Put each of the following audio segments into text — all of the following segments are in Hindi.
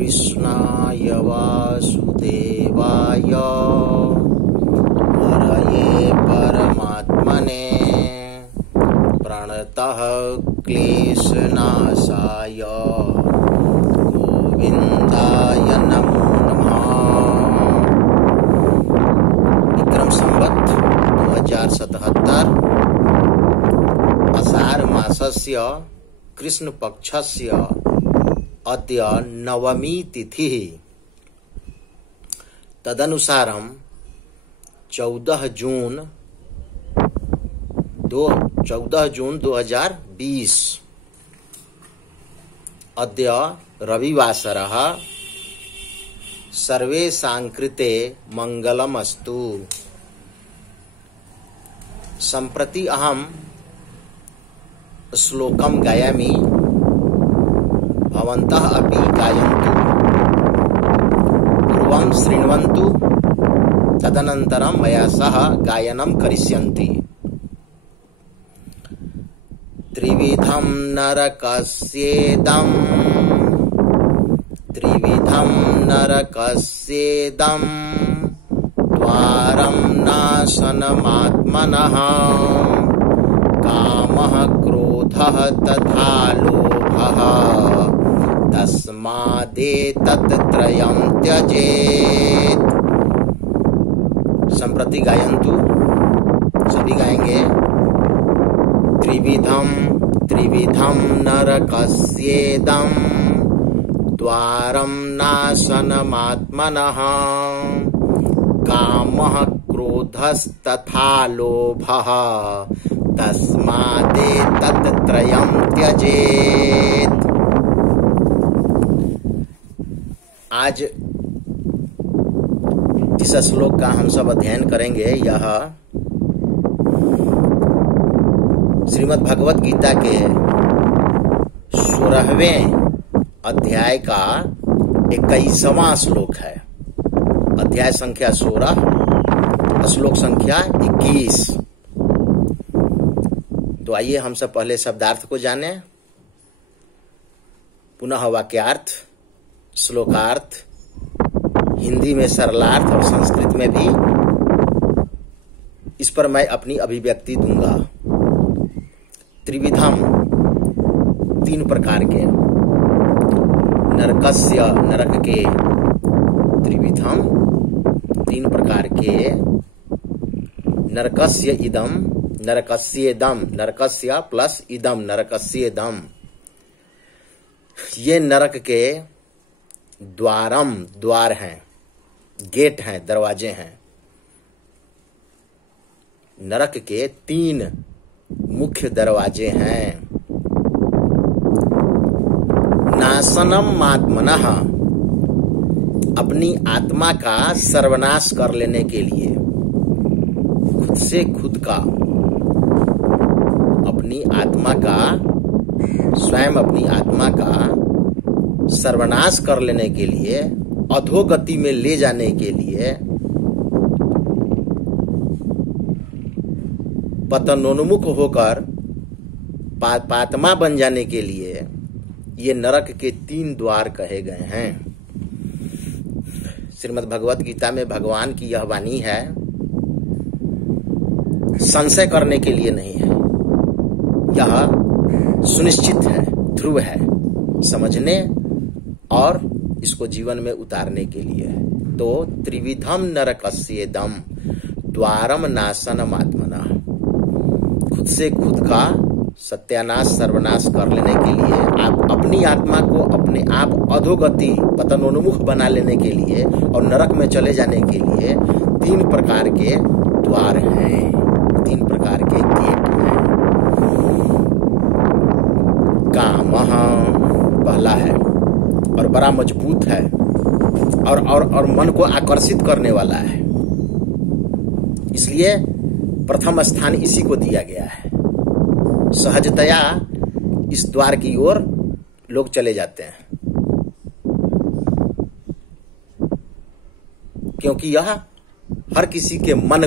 कृष्णाय वासुदेवाय हरये परमात्मने प्रणतः क्लेशनाशाय गोविंदाय नमो नमः। विक्रम संवत् 2077 आषाढ़ मासस्य कृष्ण पक्षस्य अद्य नवमी तिथि। तदनुसारम 14 जून 2020 अद्य रविवासरः। सर्वेषां कृते मंगलमस्तु। सम्प्रति अहं श्लोकं गायामि, भवन्तः अपि गायन्तु। पूर्वं शृण्वन्तु, तदनन्तरं मया सह गायनं करिष्यन्ति। त्रिविधं नरकस्येदम् द्वारं नाशनमात्मनः कामः क्रोधः तथा लोभः तस्मादेतत्त्रयं त्यजेत्। सम्प्रति गायन्तु, सभी गाएंगे। त्रिविधं नरकस्येदम् द्वारं नाशनमात्मनः कामः क्रोधस्तथा लोभः तस्मादेतत्त्रयं त्यजेत्। आज इस श्लोक का हम सब अध्ययन करेंगे। यह श्रीमद् भगवत गीता के 16वें अध्याय का 21वां श्लोक है। अध्याय संख्या 16, श्लोक संख्या 21। तो आइए हम सब पहले शब्दार्थ को जाने, पुनः वाक्यार्थ, श्लोकार्थ, हिंदी में सरलार्थ और संस्कृत में भी। इस पर मैं अपनी अभिव्यक्ति दूंगा। त्रिविधम, 3 प्रकार के। नरकस्य, नरक के। त्रिविधम, 3 प्रकार के। नरकस्य इदम, नरकस्येदम, नरकस्य प्लस इदम, नरकस्येदम। ये नरक के द्वारम, द्वार हैं, गेट हैं, दरवाजे हैं। नरक के 3 मुख्य दरवाजे हैं। नाशनम आत्मनः, अपनी आत्मा का सर्वनाश कर लेने के लिए, खुद से खुद का, अपनी आत्मा का, स्वयं अपनी आत्मा का सर्वनाश कर लेने के लिए, अधोगति में ले जाने के लिए, पतनोन्मुख होकर पात्मा बन जाने के लिए ये नरक के 3 द्वार कहे गए हैं। श्रीमद् भगवत गीता में भगवान की यह वाणी है, संशय करने के लिए नहीं है, यह सुनिश्चित है, ध्रुव है, समझने और इसको जीवन में उतारने के लिए है। तो त्रिविधम नरकस्येदम द्वारम नाशनम आत्मनः, खुद से खुद का सत्यानाश, सर्वनाश कर लेने के लिए, आप अपनी आत्मा को अपने आप अधोगति, पतनोन्मुख बना लेने के लिए और नरक में चले जाने के लिए 3 प्रकार के द्वार हैं, 3 प्रकार के गेट हैं। कामः पहला है और बड़ा मजबूत है और मन को आकर्षित करने वाला है, इसलिए प्रथम स्थान इसी को दिया गया है। सहजतया इस द्वार की ओर लोग चले जाते हैं, क्योंकि यह हर किसी के मन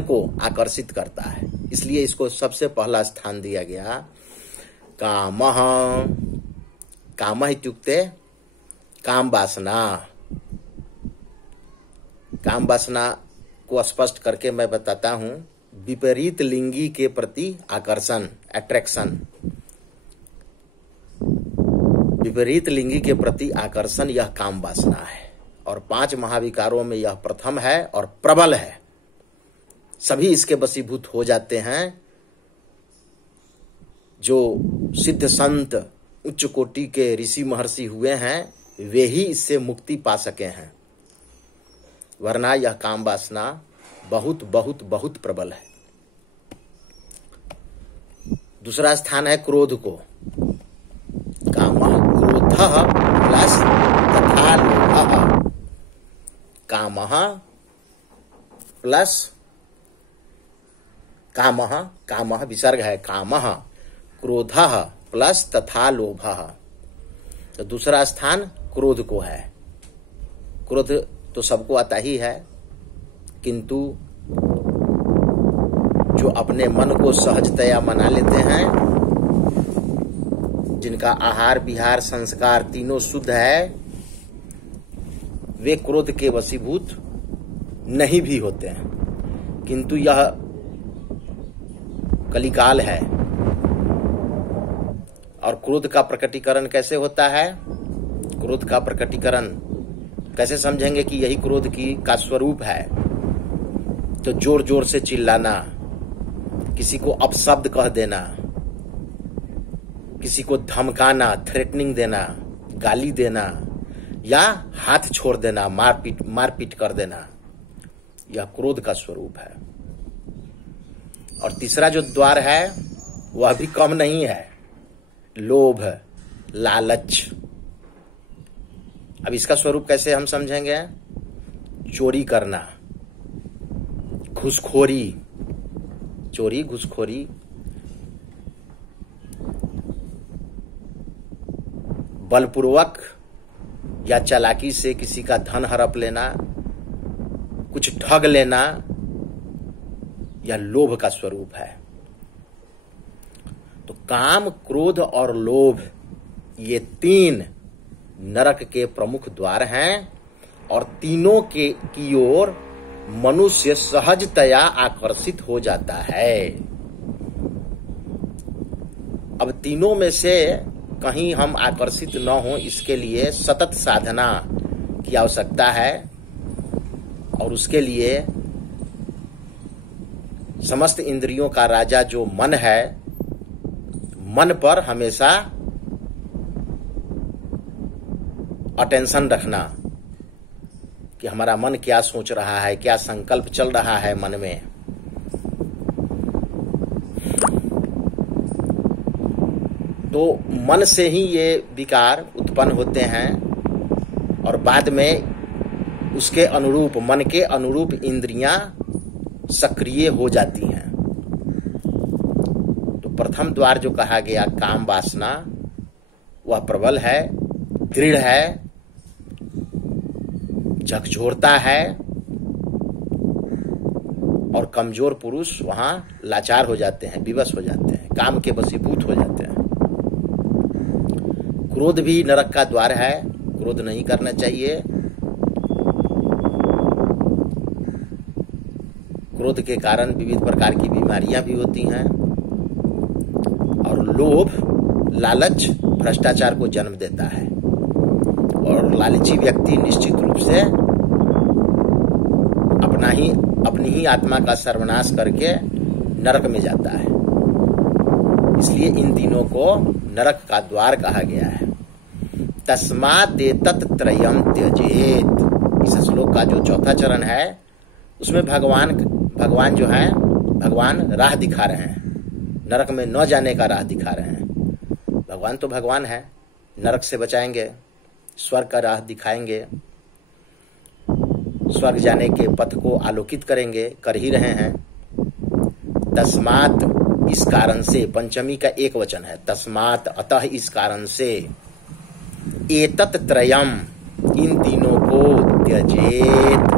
को आकर्षित करता है, इसलिए इसको सबसे पहला स्थान दिया गया। कामः, कामः इत्युक्ते काम वासना। काम वासना को स्पष्ट करके मैं बताता हूं। विपरीत लिंगी के प्रति आकर्षण, अट्रैक्शन। विपरीत लिंगी के प्रति आकर्षण यह काम वासना है और 5 महाविकारों में यह प्रथम है और प्रबल है। सभी इसके वशीभूत हो जाते हैं। जो सिद्ध संत, उच्च कोटि के ऋषि महर्षि हुए हैं, वे ही इससे मुक्ति पा सके हैं, वरना यह काम वासना बहुत बहुत बहुत प्रबल है। दूसरा स्थान है क्रोध को। कामः क्रोधः प्लस तथा लोभः। कामः प्लस कामः विसर्ग है, कामः क्रोधः प्लस तथा लोभः। तो दूसरा स्थान क्रोध को है। क्रोध तो सबको आता ही है, किंतु जो अपने मन को सहजतया मना लेते हैं, जिनका आहार विहार संस्कार तीनों शुद्ध है, वे क्रोध के वशीभूत नहीं भी होते हैं। किंतु यह कलिकाल है। और क्रोध का प्रकटीकरण कैसे होता है? क्रोध का प्रकटीकरण कैसे समझेंगे कि यही क्रोध का स्वरूप है? तो जोर जोर से चिल्लाना, किसी को अपशब्द कह देना, किसी को धमकाना, थ्रेटनिंग देना, गाली देना या हाथ छोड़ देना, मारपीट कर देना, यह क्रोध का स्वरूप है। और तीसरा जो द्वार है वह भी कम नहीं है, लोभ, लालच। अब इसका स्वरूप कैसे हम समझेंगे? चोरी करना, घूसखोरी, चोरी घूसखोरी, बलपूर्वक या चालाकी से किसी का धन हड़प लेना, कुछ ठग लेना, यह लोभ का स्वरूप है। तो काम, क्रोध और लोभ, ये 3 नरक के प्रमुख द्वार हैं और तीनों की ओर मनुष्य सहजतया आकर्षित हो जाता है। अब तीनों में से कहीं हम आकर्षित न हो, इसके लिए सतत साधना की आवश्यकता है और उसके लिए समस्त इंद्रियों का राजा जो मन है, मन पर हमेशा अटेंशन रखना कि हमारा मन क्या सोच रहा है, क्या संकल्प चल रहा है मन में। तो मन से ही ये विकार उत्पन्न होते हैं और बाद में उसके अनुरूप, मन के अनुरूप इंद्रियां सक्रिय हो जाती हैं। तो प्रथम द्वार जो कहा गया काम वासना, वह प्रबल है, दृढ़ है, झकझोरता है और कमजोर पुरुष वहां लाचार हो जाते हैं, विवश हो जाते हैं, काम के वशीभूत हो जाते हैं। क्रोध भी नरक का द्वार है, क्रोध नहीं करना चाहिए। क्रोध के कारण विविध प्रकार की बीमारियां भी होती हैं और लोभ, लालच भ्रष्टाचार को जन्म देता है और लालची व्यक्ति निश्चित रूप से अपनी ही आत्मा का सर्वनाश करके नरक में जाता है। इसलिए इन तीनों को नरक का द्वार कहा गया है। तस्मादेतत् त्रयम् त्यजेत। इस श्लोक का जो चौथा चरण है उसमें भगवान जो है, भगवान राह दिखा रहे हैं, नरक में न जाने का राह दिखा रहे हैं। भगवान तो भगवान है, नरक से बचाएंगे, स्वर्ग का राह दिखाएंगे, स्वर्ग जाने के पथ को आलोकित करेंगे, कर ही रहे हैं। तस्मात्, इस कारण से, पंचमी का एक वचन है, तस्मात् अतः, इस कारण से, एतत् त्रयम्, इन तीनों को त्यजेत,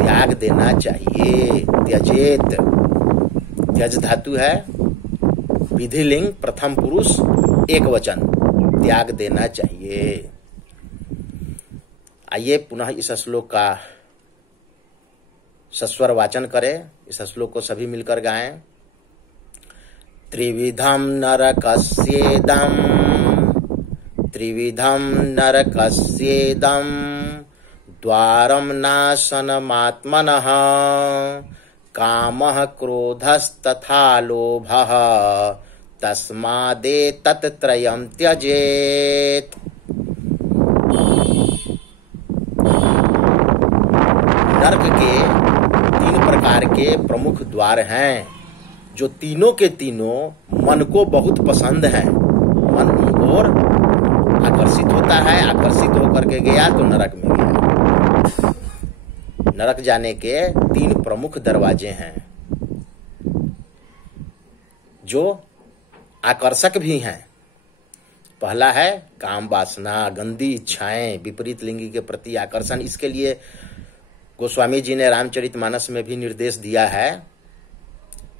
त्याग देना चाहिए। त्यजेत, त्यज धातु है, विधिलिंग प्रथम पुरुष एक वचन, त्याग देना चाहिए। आइए पुनः इस श्लोक का सस्वर वाचन करें। इस श्लोक को सभी मिलकर गाएं। त्रिविधम नरकस्येदं, त्रिविधम नरकस्येदं, द्वारं नाशनमात्मनः, कामः क्रोधस्तथा लोभः, तस्मादेतत्त्रयं त्यजेत्। नरक के 3 प्रकार के प्रमुख द्वार हैं, जो तीनों के तीनों मन को बहुत पसंद हैं। मन उन ओर आकर्षित होता है, आकर्षित होकर के गया तो नरक में गया। नरक जाने के 3 प्रमुख दरवाजे हैं, जो आकर्षक भी हैं। पहला है काम वासना, गंदी इच्छाएं, विपरीत लिंगी के प्रति आकर्षण। इसके लिए गोस्वामी जी ने रामचरितमानस में भी निर्देश दिया है,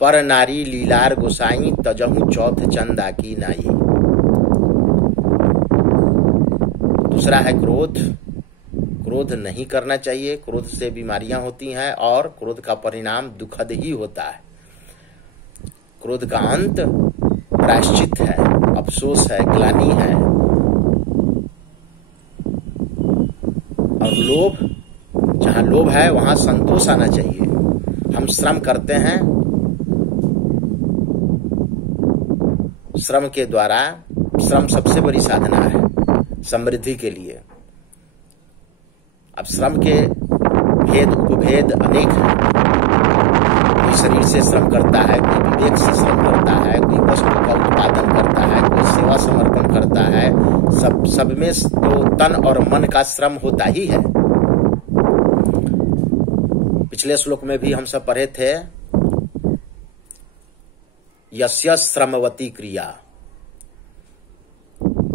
पर नारी लीलार गोसाई, तजहु चौथ चंदा की नाई। दूसरा है क्रोध। क्रोध नहीं करना चाहिए, क्रोध से बीमारियां होती हैं और क्रोध का परिणाम दुखद ही होता है। क्रोध का अंत प्रायश्चित है, अफसोस है, ग्लानि है। और लोभ, जहां लोभ है वहां संतोष आना चाहिए। हम श्रम करते हैं, श्रम के द्वारा, श्रम सबसे बड़ी साधना है समृद्धि के लिए। अब श्रम के भेद उपभेद अनेक हैं। कोई शरीर से श्रम करता है, कोई विवेक से श्रम करता है, कोई वस्तु का उत्पादन करता है, कोई सेवा समर्पण करता है। सब में तो तन और मन का श्रम होता ही है। पिछले श्लोक में भी हम सब पढ़े थे, यस्य श्रमवती क्रिया,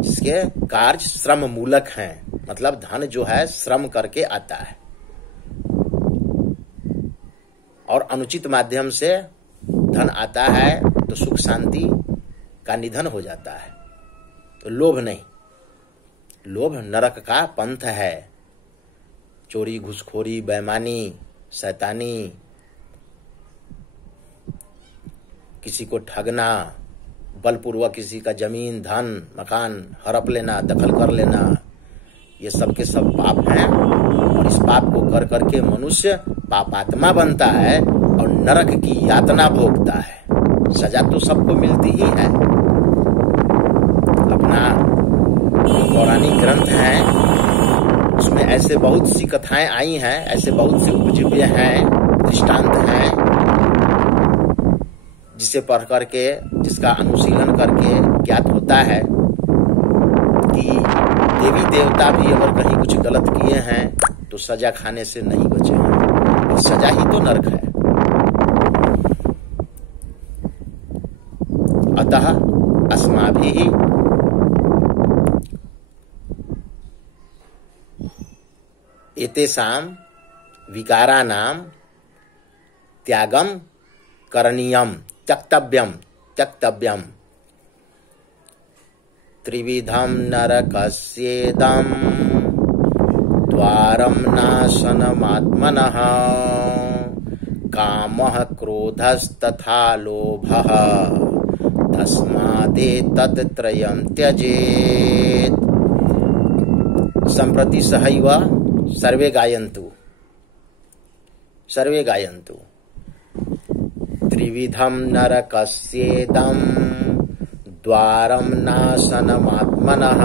इसके कार्य श्रम मूलक हैं। मतलब धन जो है श्रम करके आता है और अनुचित माध्यम से धन आता है तो सुख शांति का निधन हो जाता है। तो लोभ नहीं, लोभ नरक का पंथ है। चोरी, घूसखोरी, बेईमानी, शैतानी, किसी को ठगना, बलपूर्वक किसी का जमीन, धन, मकान हड़प लेना, दखल कर लेना, ये सब के सब पाप हैं। और इस पाप को कर करके मनुष्य पापात्मा बनता है और नरक की यातना भोगता है। सजा तो सबको मिलती ही है। अपना पौराणिक ग्रंथ है, उसमें ऐसे बहुत सी कथाएं आई हैं, ऐसे बहुत से उपजीव्य हैं, दृष्टांत हैं, जिसे पढ़ करके, जिसका अनुशीलन करके ज्ञात होता है कि देवी देवता भी अगर कहीं कुछ गलत किए हैं तो सजा खाने से नहीं बचे हैं। और सजा ही तो नरक है। अतः अस्माभिः एतेषां विकाराणां त्यागं करणीयं, त्यक्तव्यम। त्रिविधं नरकस्येदं, द्वारं नाशनमात्मनः, कामः क्रोधस्तथा लोभः, तस्मादेतत्त्रयं त्यजेत्। सम्प्रति सहैव सर्वे गायन्तु, सर्वे गायन्तु। त्रिविधं नरकस्येदं, द्वारं नाशनमात्मनः,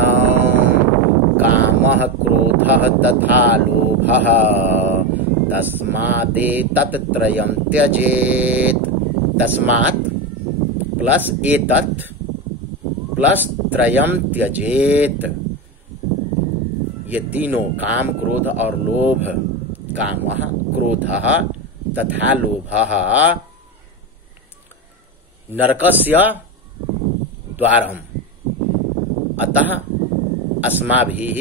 कामः क्रोधः तथा लोभः, तस्मादेतत्त्रयं त्यजेत्। तस्मात् प्लस एतत् प्लस त्रयं त्यजेत्। ये तीनों काम, क्रोध और लोभ, कामः, क्रोधः तथा लोभः नरकस्य द्वारम्। अतः अस्माभिः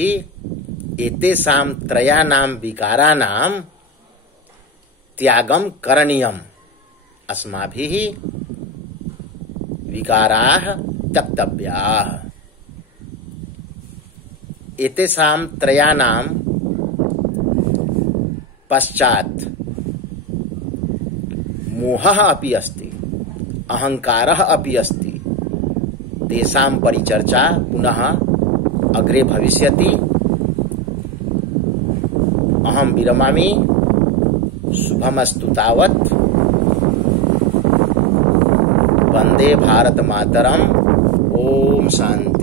एतेषां त्रयाणां विकाराणां त्यागं करणीयम्। अस्माभिः विकाराः त्यक्तव्याः। एतेषां त्रयाणां पश्चात मोहः अपि अस्ति, अहंकारः अपि अस्ति। तेषां परिचर्चा पुनः अग्रे भविष्यति। अहं विरमामि। शुभमस्तु तावत्। वंदे भारत मातरम। ओम शांति।